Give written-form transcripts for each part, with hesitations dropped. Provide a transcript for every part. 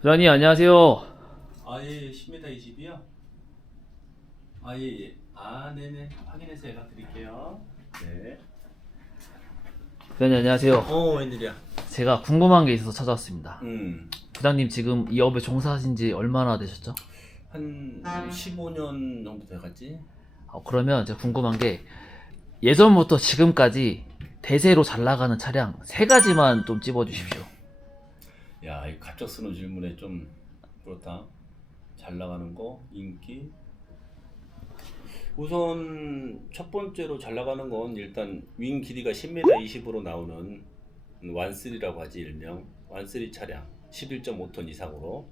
부장님 안녕하세요. 예, 10m 20이요? 예. 네네. 확인해서 연락드릴게요. 네. 부장님 안녕하세요. 웬일이야? 제가 궁금한 게 있어서 찾아왔습니다. 음, 부장님 지금 이 업에 종사하신 지 얼마나 되셨죠? 한 15년 정도 돼갔지? 그러면 제가 궁금한 게 예전부터 지금까지 대세로 잘 나가는 차량 세 가지만 좀 찝어주십시오. 야, 이 갑작 스러운 질문에 좀 그렇다. 잘 나가는 거, 인기. 우선 첫 번째로 잘 나가는 건 일단 윙 길이가 10m 20으로 나오는 완쓰리라고 하지 일명 완쓰리 차량 11.5톤 이상으로.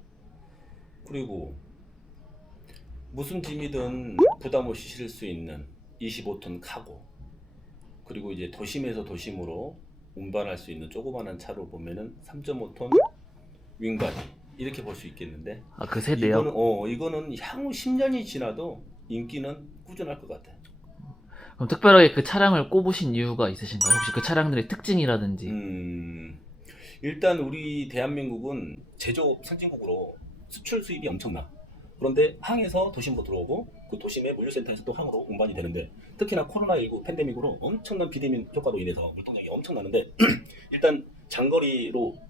그리고 무슨 짐이든 부담 없이 실을 수 있는 25톤 카고. 그리고 이제 도심에서 도심으로 운반할 수 있는 조그만한 차로 보면은 3.5톤 윙바디 이렇게 볼 수 있겠는데, 그 세대요? 이거는 향후 10년이 지나도 인기는 꾸준할 것 같아. 그럼 특별하게 그 차량을 꼽으신 이유가 있으신가요? 혹시 그 차량들의 특징이라든지. 일단 우리 대한민국은 제조업 선진국으로 수출 수입이 엄청나. 그런데 항에서 도심으로 들어오고 그 도심의 물류센터에서 또 항으로 운반이 되는데, 특히나 코로나19 팬데믹으로 엄청난 비대면 효과로 인해서 물동량이 엄청나는데 일단 장거리로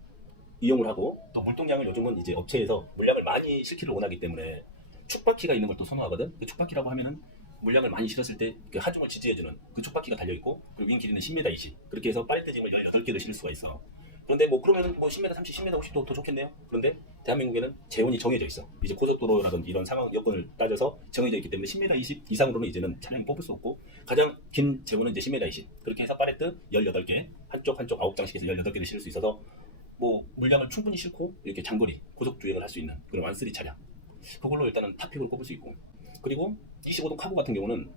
이용을 하고 또 물동량을 요즘은 이제 업체에서 물량을 많이 실기를 원하기 때문에 촉바퀴가 있는 걸 또 선호하거든. 그 촉바퀴라고 하면은 물량을 많이 실었을 때 그 하중을 지지해주는 그 촉바퀴가 달려있고, 그리고 윙 길이는 10m 20. 그렇게 해서 파레트 짐을 18개를 실을 수가 있어. 그런데 뭐 그러면은 뭐 10m 30, 10m 50도 더 좋겠네요. 그런데 대한민국에는 재원이 정해져 있어. 이제 고속도로라든지 이런 상황 여건을 따져서 정해져 있기 때문에 10m 20 이상으로는 이제는 차량이 뽑을 수 없고, 가장 긴 재원은 이제 10m 20. 그렇게 해서 파레트 18개, 한쪽 9장씩 해서 18개를 실을 수 있어서 뭐 물량을 충분히 싣고 이렇게 장거리 고속 주행을 할 수 있는 그런 완쓰리 차량, 그걸로 일단은 탑픽으로 꼽을 수 있고. 그리고 25동 카고 같은 경우는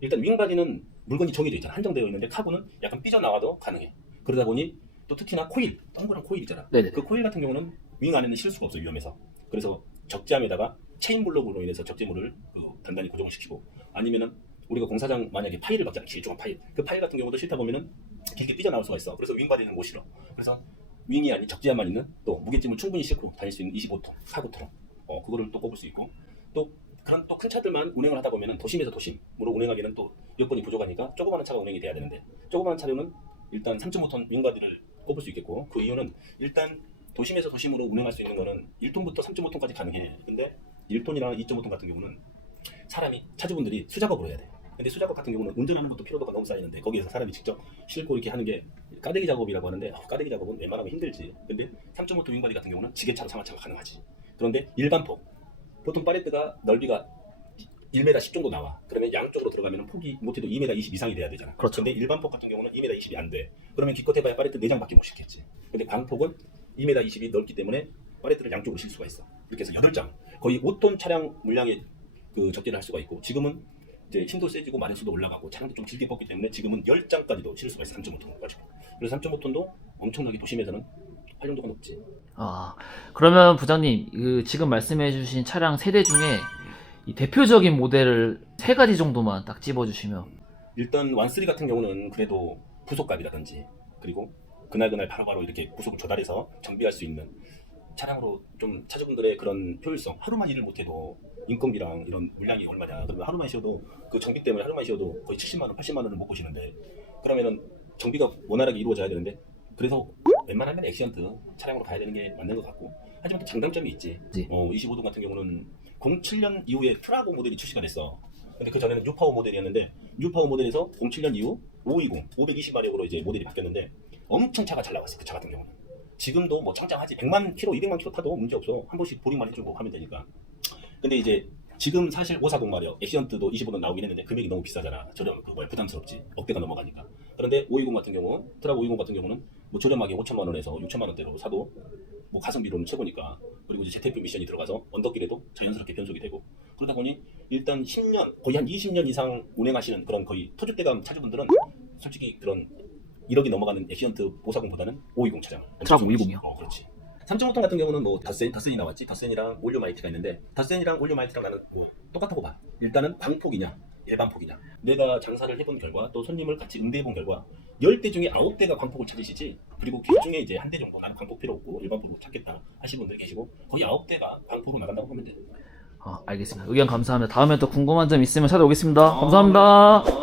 일단 윙바디는 물건이 정해져 있잖아, 한정되어 있는데 카고는 약간 삐져나와도 가능해. 그러다 보니 또 특히나 코일, 동그란 코일 있잖아. 네네. 그 코일 같은 경우는 윙 안에는 실 수가 없어, 위험해서. 그래서 적재함에다가 체인 블록으로 인해서 적재물을 단단히 고정을 시키고, 아니면은 우리가 공사장 만약에 파일을 박잖아, 길쭉한 파일. 그 파일 같은 경우도 싫다 보면은 길게 삐져나올 수가 있어. 그래서 윙바디는 못 실어. 그래서 윙이 아닌 적재함만 있는, 또 무게짐을 충분히 싣고 다닐 수 있는 25톤 카고트럭, 그거를 또 꼽을 수 있고. 또 그런 또 큰 차들만 운행을 하다 보면은 도심에서 도심으로 운행하기는 또 여건이 부족하니까 조그마한 차가 운행이 돼야 되는데, 조그마한 차량은 일단 3.5톤 윙바디를 꼽을 수 있겠고. 그 이유는 일단 도심에서 도심으로 운행할 수 있는 거는 1톤부터 3.5톤까지 가능해. 근데 1톤이나 2.5톤 같은 경우는 사람이 차주분들이 수작업을 해야 돼. 근데 수작업 같은 경우는 운전하는 것도 피로도가 너무 쌓이는데, 거기에서 사람이 직접 싣고 이렇게 하는 게 까대기 작업이라고 하는데, 까대기 작업은 웬만하면 힘들지. 근데 3.5톤 윙바디 같은 경우는 지게차로 상하차가 가능하지. 그런데 일반폭, 보통 파레트가 넓이가 1m 10 정도 나와. 그러면 양쪽으로 들어가면 폭이 못해도 2m 20 이상이 돼야 되잖아. 그렇죠. 근데 일반폭 같은 경우는 2m 20이 안 돼. 그러면 기껏 해봐야 파레트 4장밖에 못 싣겠지. 근데 광폭은 2m 20이 넓기 때문에 파레트를 양쪽으로 실 수가 있어. 이렇게 해서 8장, 거의 5톤 차량 물량의 그 적재를 할 수가 있고, 지금은 이제 힘도 세지고 마력수도 올라가고 차량도 좀 길게 뽑기 때문에 지금은 10장까지도 실을 수가 있어, 3.5톤 가지고. 그래서 3.5톤도 엄청나게 도심에서는 활용도가 높지. 그러면 부장님 지금 말씀해주신 차량 세대 중에 이 대표적인 모델을 세 가지 정도만 딱 찝어주시면. 일단 완쓰리 같은 경우는 그래도 부속값이라든지, 그리고 그날그날 바로바로 이렇게 부속을 조달해서 정비할 수 있는 차량으로 좀 차주분들의 그런 효율성, 하루만 일을 못해도 인건비랑 이런 물량이 얼마냐, 그러면 하루만 쉬어도 그 정비 때문에 하루만 쉬어도 거의 70만원 80만원을 못 보시는데, 그러면은 정비가 원활하게 이루어져야 되는데, 그래서 웬만하면 액시언트 차량으로 가야 되는 게 맞는 것 같고. 하지만 또 장단점이 있지. 25동 같은 경우는 07년 이후에 트라고 모델이 출시가 됐어. 근데 그 전에는 뉴파워 모델이었는데, 뉴파워 모델에서 07년 이후 520 520마력으로 이제 모델이 바뀌었는데 엄청 차가 잘 나왔어, 그 차 같은 경우는. 지금도 뭐 짱짱하지. 100만 킬로 200만 킬로 타도 문제 없어. 한 번씩 보링만 해주고 하면 되니까. 근데 이제 지금 사실 540 마력 액시언트도 25돈 나오긴 했는데 금액이 너무 비싸잖아. 부담스럽지. 억대가 넘어가니까. 그런데 520 같은 경우, 트라고 520 같은 경우는 뭐 저렴하게 5천만 원에서 6천만 원대로 사도 뭐 가성비로는 최고니까. 그리고 이제 ZF 미션이 들어가서 언덕길에도 자연스럽게 변속이 되고. 그러다 보니 일단 10년, 거의 한 20년 이상 운행하시는 그런 거의 터줏대감 차주분들은 솔직히 그런 1억이 넘어가는 액시언트 540보다는 520 차량. 트라고 520이요? 그렇지. 3.5톤 같은 경우는 뭐 덧센이 나왔지. 덧센이랑 올류 마이트가 있는데, 덧센이랑 올류 마이트랑 나는 뭐 똑같다고 봐. 일단은 광폭이냐 일반폭이냐. 내가 장사를 해본 결과, 또 손님을 같이 응대해본 결과, 10대 중에 9대가 광폭을 찾으시지. 그리고 그 중에 이제 한 대 정도 나는 광폭 필요 없고 일반 포로 찾겠다 하시는 분들 계시고 거의 9대가 광폭으로 나간다고 보면 돼요. 알겠습니다. 의견 감사합니다. 다음에 또 궁금한 점 있으면 찾아오겠습니다. 감사합니다.